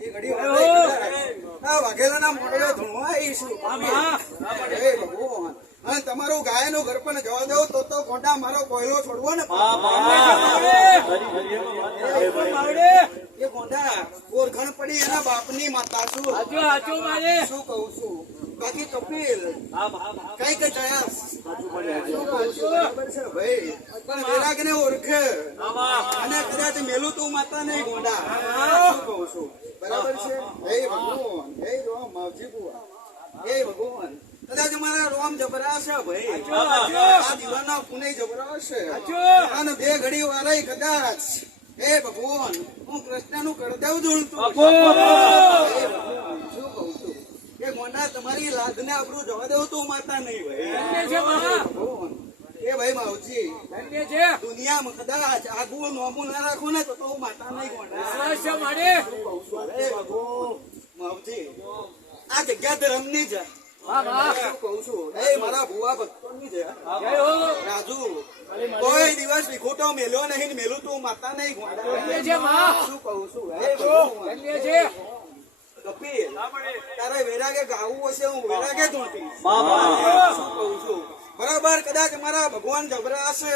એ ગાય તમારું ગાયનું ઘર પણ જવા દઉં તો તો ખોટા મારો કોયલો છોડવો ને એ ગોંડા ઓળખણ પડી. એના બાપની માતા છું. શું કહું છું? બાકી કપિલ કઈ જયા શું પણ વૈરાગને ઓળખે. અને કદાચ મેલું તું માતા નહીં ગોંડા. છું. બરાબર છે? હે ભગવાન હે રામ માવજી બુઆ હે ભગવાન. કદાચ મારા રોમ જબરા છે ભાઈ. આ દીવાનો પુણે જબરા છે અને બે ઘડી વાળા કદાચ. હે ભગવાન હું કૃષ્ણનું કરદવ જોડતું હે ભગવાન, શું કહું છું? એ મોના તમારી લાદને આપણું જવા દેવું તો માતા નહીં ભાઈ ભગવાન. એ ભાઈ માવજી. દુનિયામાં કદાચ આગવું નોમું ના રાખું ને તો તો માતા નહીં ગોંડા આ જગ્યા છું. મારા ભુવા છે. રાજુ કોઈ દિવસ વિખોટો મેલ્યો નહીં મેલું તું માતા નહીં શું કહું છું? તારે વેરાગે ગાવું હશે હું વેરાગે ધૂણતી શું કહું છું? બરાબર કદાચ મારા ભગવાન જબરા હશે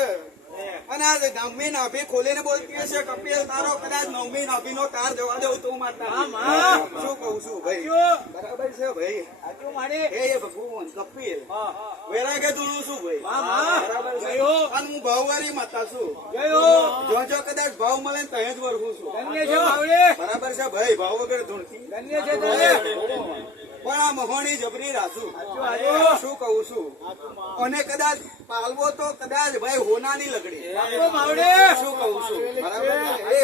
અને આ નવમી નાભી ખોલીને બોલતી હશે કપિલ તારો કદાચ નવમી નાભી નો તાર જવા દઉં તું માતા શું કહું છું ભાઈ? બરાબર છે ભાઈ? હે ભગવાન કપિલ. વેરાગે ધૂણું છું ભાઈ? બરાબર છે? અને હું ભાવવાળી માતા છું. જો જો કદાચ ભાવ મળે ને તહે જ વરખું છું. બરાબર છે ભાઈ ભાવ વગર ધૂણતી પણ આ મહોણી જબરી રાજુ શું કહું છું? અને કદાચ પાલવો તો કદાચ ભાઈ હોનાની લગડી શું કહું છું? બરાબર. એ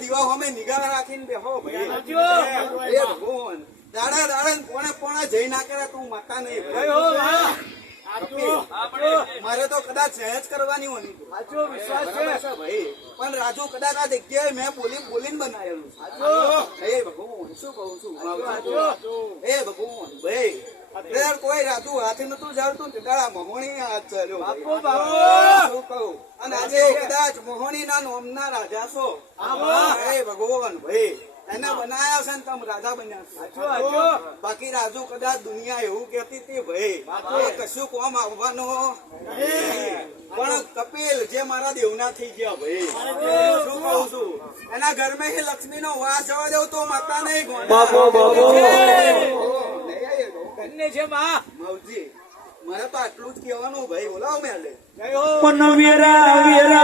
દીવા અમે નિગાહ રાખીને બેહો ભાઈ. ભગવાન. દાડા દાડા ને પોણે જઈ ના કરે તું માતા નહીં મારે તો કદાચ સહેજ કરવાની હોની બરાબર છે ભાઈ. પણ રાજુ કદાચ આ જગ્યાએ મેં બોલી બોલીને બનાવેલું. હે ભગવાન શું કહું છું? હે ભગવાન ભાઈ. અત્યારે કોઈ રાજુ હાથે નતું જાડતું તે મહોણી હાથ ચાલ્યો ભાઈ. શું કહું? અને આજે કદાચ મોહણી ના નોમના રાજા છો. હે ભગવાન ભાઈ. એને બનાયા છે ને તમે રાજા બન્યા છો. બાકી રાજુ કદાચ દુનિયા એવું કેતી હતી ભાઈ. કશું કોમ આવવાનો? પણ કપિલ જે મારા દેવના થઈ ગયા ભાઈ. શું કહું છું? એના ઘરમાં એ લક્ષ્મી નો વાસ જવા દેવ તો માતા નહીં ગોંડા મવજી મારે તો આટલું જ કહેવાનું ભાઈ બોલાવો મેલે પણ વેરા વેરા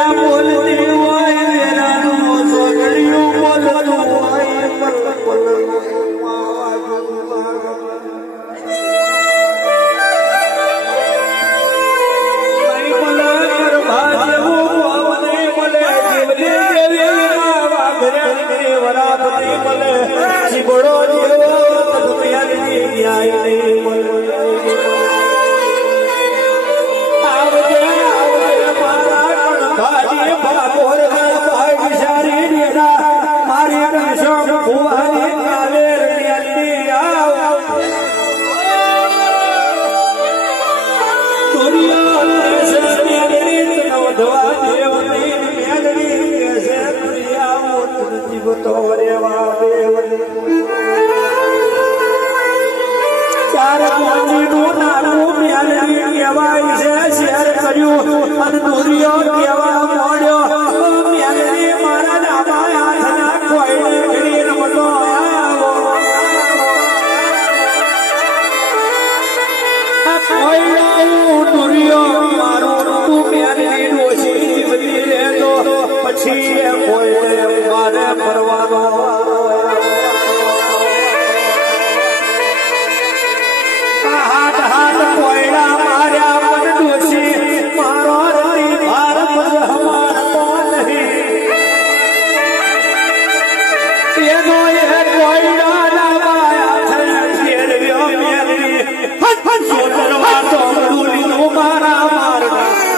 मन पूरी और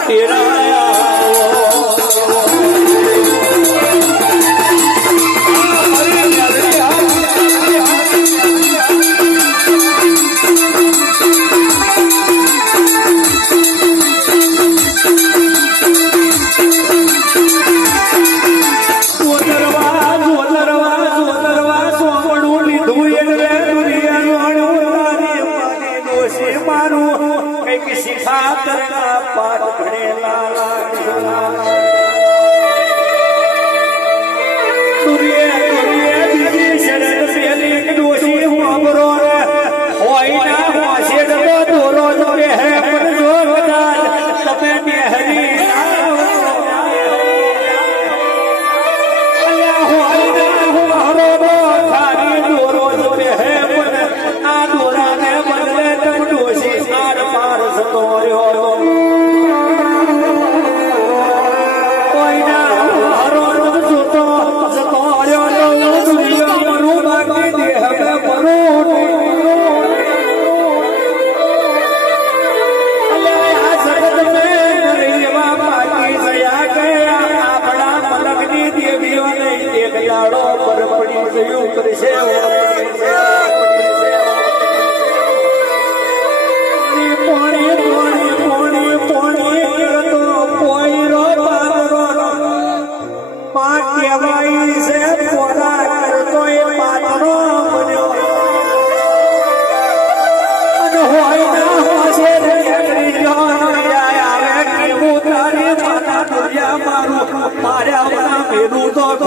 here. માતા પાઠ ભણેલા લાગલા Senhor, eu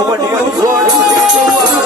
મેલું તો ઘોડ્યું